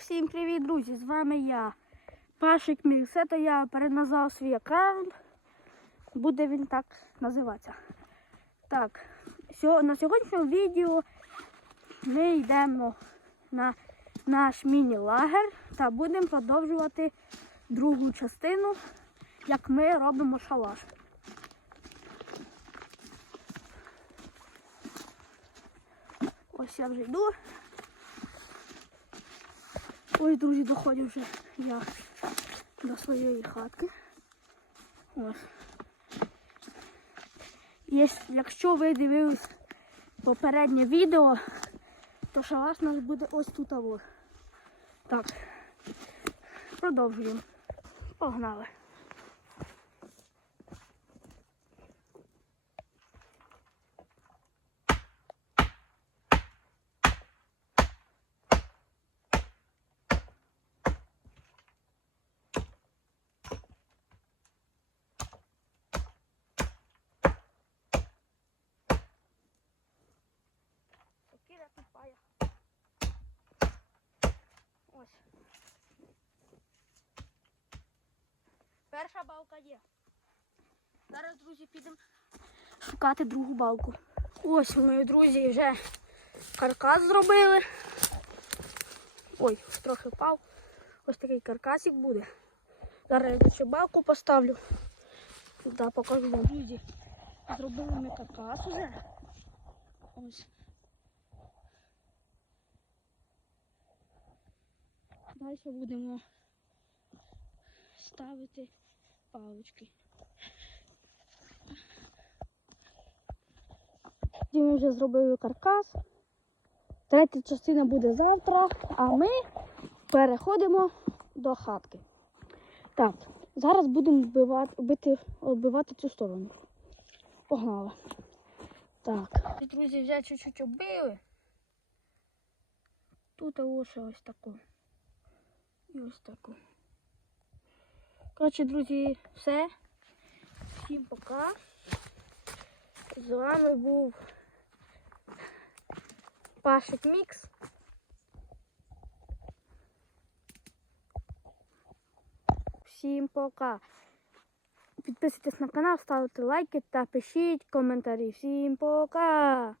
всім привіт, друзі! З вами я, Пашик Мікс. Це я переназвав свій аккаунт. Буде він так називатися. Так, на сьогоднішньому відео ми йдемо на наш міні-лагер та будемо продовжувати другу частину, як ми робимо шалаш. Ось я вже йду. Ось, друзі, доходжу вже я до своєї хатки. Ось. Якщо ви дивились попереднє відео, то шалаш у нас буде ось тут. Ось. Так. Продовжуємо. Погнали. Балка є. Зараз, друзі, підемо шукати другу балку. Ось ми, друзі, вже каркас зробили. Ой, трохи впав. Ось такий каркасик буде. Зараз я ще балку поставлю. Туди покажу вам, друзі. Зробили ми каркас уже. Ось. Далі будемо ставити палички. Ми вже зробили каркас. Третя частина буде завтра, а ми переходимо до хатки. Так, зараз будемо вбивати, бити, оббивати цю сторону. Погнали. Так. Друзі, вже чуть-чуть оббили. Тут ось ось таку. І ось таку. Коротше, друзі, все. Всім пока. З вами був Пашик Мікс. Всім пока. Підписуйтесь на канал, ставте лайки та пишіть коментарі. Всім пока!